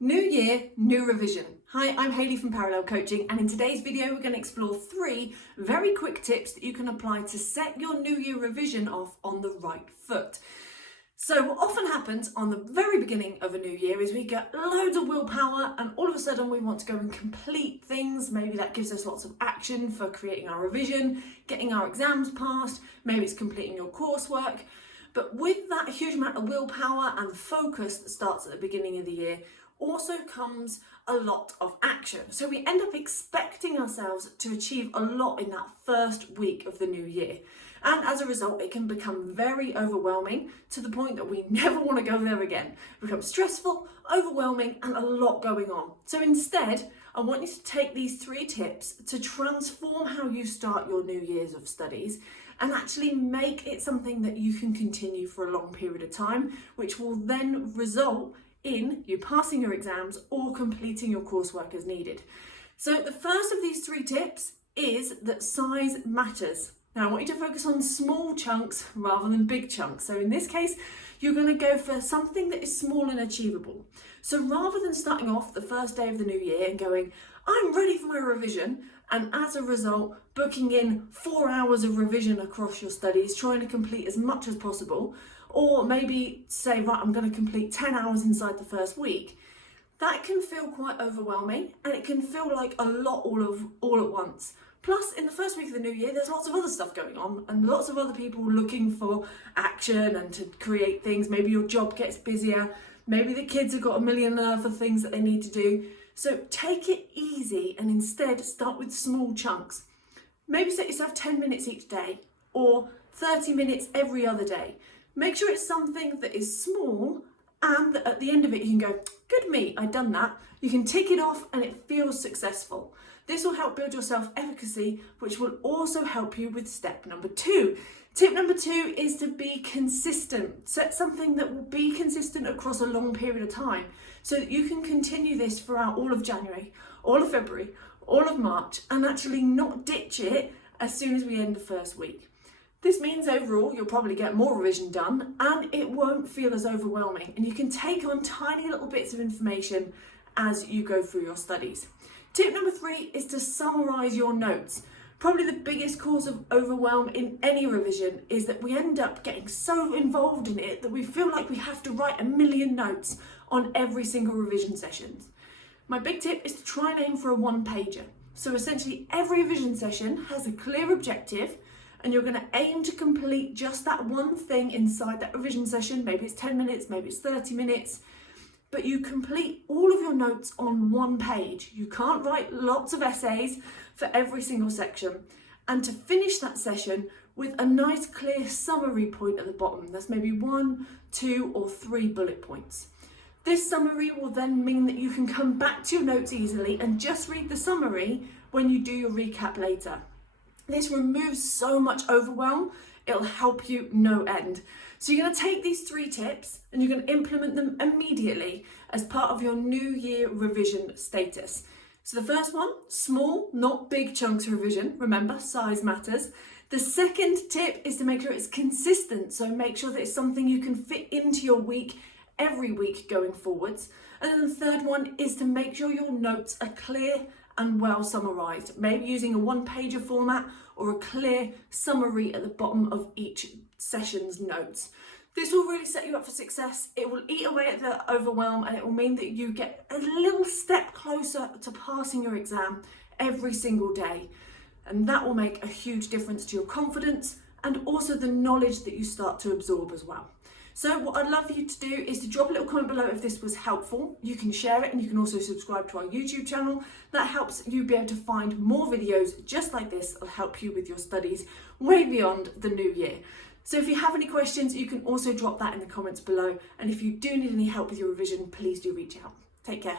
New year, new revision. Hi, I'm Hayley from Parallel Coaching, and in today's video we're going to explore 3 very quick tips that you can apply to set your new year revision off on the right foot. So what often happens on the very beginning of a new year is we get loads of willpower and all of a sudden we want to go and complete things. Maybe that gives us lots of action for creating our revision, getting our exams passed, maybe it's completing your coursework. But with that huge amount of willpower and focus that starts at the beginning of the year, also comes a lot of action. So we end up expecting ourselves to achieve a lot in that first week of the new year. And as a result, it can become very overwhelming to the point that we never want to go there again. It becomes stressful, overwhelming, and a lot going on. So instead, I want you to take these 3 tips to transform how you start your new years of studies and actually make it something that you can continue for a long period of time, which will then result in you passing your exams or completing your coursework as needed. So the first of these 3 tips is that size matters. Now I want you to focus on small chunks rather than big chunks. So in this case, you're going to go for something that is small and achievable. So rather than starting off the first day of the new year and going, I'm ready for my revision, and as a result, booking in 4 hours of revision across your studies, trying to complete as much as possible, or maybe say, right, I'm going to complete 10 hours inside the first week, that can feel quite overwhelming and it can feel like a lot all at once. Plus, in the first week of the new year, there's lots of other stuff going on and lots of other people looking for action and to create things. Maybe your job gets busier. Maybe the kids have got a million other things that they need to do. So take it easy and instead start with small chunks. Maybe set yourself 10 minutes each day or 30 minutes every other day. Make sure it's something that is small and that at the end of it you can go, good me, I've done that. You can tick it off and it feels successful. This will help build your self-efficacy, which will also help you with step number 2. Tip number 2 is to be consistent. Set something that will be consistent across a long period of time so that you can continue this throughout all of January, all of February, all of March, and actually not ditch it as soon as we end the first week. This means overall you'll probably get more revision done and it won't feel as overwhelming, and you can take on tiny little bits of information as you go through your studies. Tip number 3 is to summarise your notes. Probably the biggest cause of overwhelm in any revision is that we end up getting so involved in it that we feel like we have to write a million notes on every single revision session. My big tip is to try and aim for a 1-pager. So essentially every revision session has a clear objective and you're going to aim to complete just that one thing inside that revision session. Maybe it's 10 minutes, maybe it's 30 minutes. But you complete all of your notes on 1 page. You can't write lots of essays for every single section. And to finish that session with a nice clear summary point at the bottom. That's maybe 1, 2 or 3 bullet points. This summary will then mean that you can come back to your notes easily and just read the summary when you do your recap later. This removes so much overwhelm. It'll help you no end. So you're going to take these 3 tips and you're going to implement them immediately as part of your new year revision status. So the first one, small, not big chunks of revision. Remember, size matters. The second tip is to make sure it's consistent. So make sure that it's something you can fit into your week every week going forwards. And then the third one is to make sure your notes are clear and well summarised, maybe using a 1-pager format or a clear summary at the bottom of each session's notes. This will really set you up for success. It will eat away at the overwhelm and it will mean that you get a little step closer to passing your exam every single day. And that will make a huge difference to your confidence and also the knowledge that you start to absorb as well. So what I'd love for you to do is to drop a little comment below if this was helpful. You can share it and you can also subscribe to our YouTube channel. That helps you be able to find more videos just like this that'll help you with your studies way beyond the new year. So if you have any questions, you can also drop that in the comments below. And if you do need any help with your revision, please do reach out. Take care.